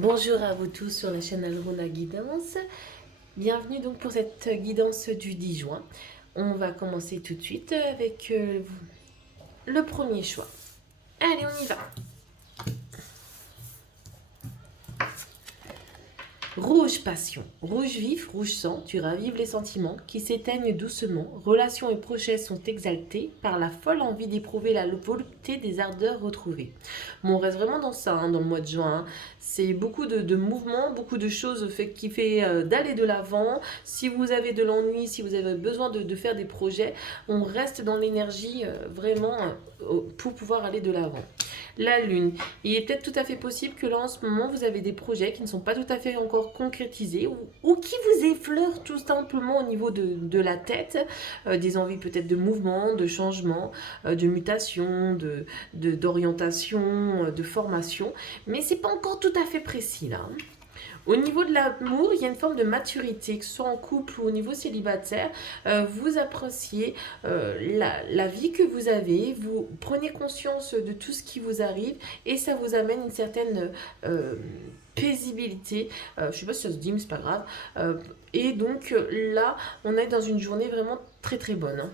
Bonjour à vous tous sur la chaîne Alruna Guidance. Bienvenue donc pour cette guidance du 10 juin. On va commencer tout de suite avec le premier choix. Allez, on y va. Rouge passion, rouge vif, rouge sang, tu ravives les sentiments qui s'éteignent doucement. Relations et projets sont exaltés par la folle envie d'éprouver la volupté des ardeurs retrouvées. Bon, on reste vraiment dans ça, dans le mois de juin. C'est beaucoup de mouvements, beaucoup de choses qui fait d'aller de l'avant. Si vous avez de l'ennui, si vous avez besoin de faire des projets, on reste dans l'énergie vraiment pour pouvoir aller de l'avant. La lune. Il est peut-être tout à fait possible que là en ce moment vous avez des projets qui ne sont pas tout à fait encore concrétisés ou qui vous effleurent tout simplement au niveau de la tête, des envies peut-être de mouvement, de changement, de mutation, d'orientation, de formation, mais c'est pas encore tout à fait précis là. Au niveau de l'amour, il y a une forme de maturité, que ce soit en couple ou au niveau célibataire. Vous appréciez la vie que vous avez, vous prenez conscience de tout ce qui vous arrive et ça vous amène une certaine paisibilité. Je ne sais pas si ça se dit, mais c'est pas grave. Et donc là, on est dans une journée vraiment très très bonne, hein.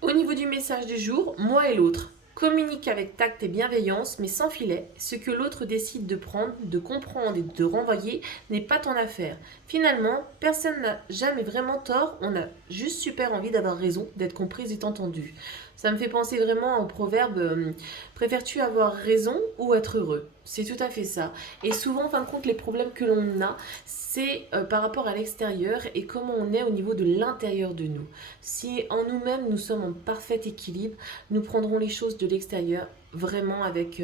Au niveau du message du jour, moi et l'autre. Communique avec tact et bienveillance, mais sans filet. Ce que l'autre décide de prendre, de comprendre et de renvoyer n'est pas ton affaire. Finalement, personne n'a jamais vraiment tort, on a juste super envie d'avoir raison, d'être comprise et entendue. Ça me fait penser vraiment au proverbe préfères-tu avoir raison ou être heureux? C'est tout à fait ça. Et souvent, en fin de compte, les problèmes que l'on a, c'est par rapport à l'extérieur et comment on est au niveau de l'intérieur de nous. Si en nous-mêmes, nous sommes en parfait équilibre, nous prendrons les choses de l'extérieur vraiment avec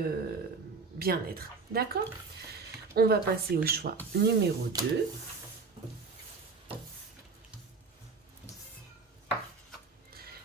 bien-être. D'accord? On va passer au choix numéro 2.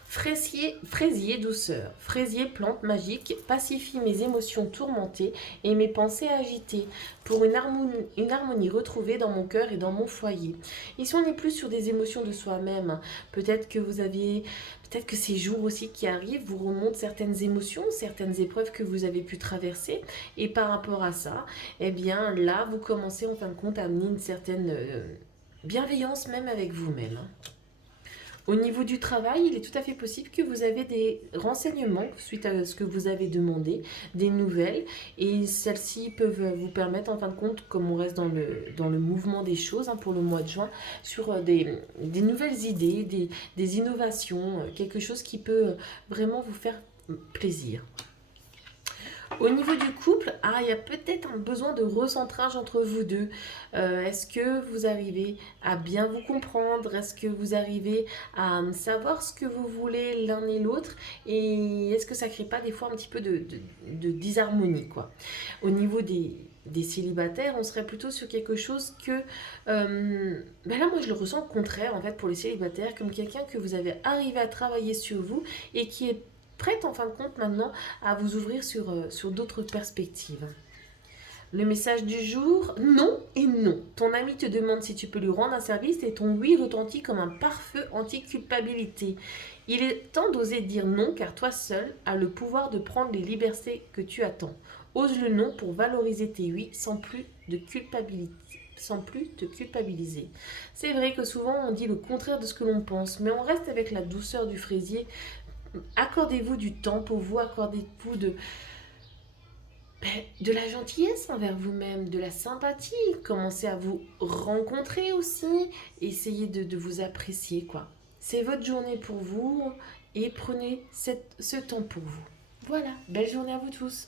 Fraisier douceur. Fraisier plante magique pacifie mes émotions tourmentées et mes pensées agitées pour une harmonie retrouvée dans mon cœur et dans mon foyer. Ici, on n'est plus sur des émotions de soi-même. Peut-être que ces jours aussi qui arrivent vous remontent certaines émotions, certaines épreuves que vous avez pu traverser. Et par rapport à ça, eh bien là, vous commencez en fin de compte à amener une certaine bienveillance même avec vous-même, hein. Au niveau du travail, il est tout à fait possible que vous avez des renseignements suite à ce que vous avez demandé, des nouvelles, et celles-ci peuvent vous permettre, en fin de compte, comme on reste dans le mouvement des choses, hein, pour le mois de juin, sur des nouvelles idées, des innovations, quelque chose qui peut vraiment vous faire plaisir. Au niveau du couple, il y a peut-être un besoin de recentrage entre vous deux. Est-ce que vous arrivez à bien vous comprendre? Est-ce que vous arrivez à savoir ce que vous voulez l'un et l'autre? Et est-ce que ça ne crée pas des fois un petit peu de disharmonie, quoi? Au niveau des célibataires, on serait plutôt sur quelque chose que... là, moi, je le ressens au contraire, en fait, pour les célibataires, comme quelqu'un que vous avez arrivé à travailler sur vous et qui est prête en fin de compte maintenant à vous ouvrir sur d'autres perspectives. Le message du jour, non et non. Ton ami te demande si tu peux lui rendre un service et ton oui retentit comme un pare-feu anti-culpabilité. Il est temps d'oser dire non car toi seul as le pouvoir de prendre les libertés que tu attends. Ose le non pour valoriser tes oui sans plus de culpabilité. Sans plus te culpabiliser. C'est vrai que souvent on dit le contraire de ce que l'on pense, mais on reste avec la douceur du fraisier. Accordez-vous du temps pour vous, accordez-vous de la gentillesse envers vous-même, de la sympathie. Commencez à vous rencontrer aussi. Essayez de vous apprécier, quoi. C'est votre journée pour vous et prenez ce temps pour vous. Voilà, belle journée à vous tous.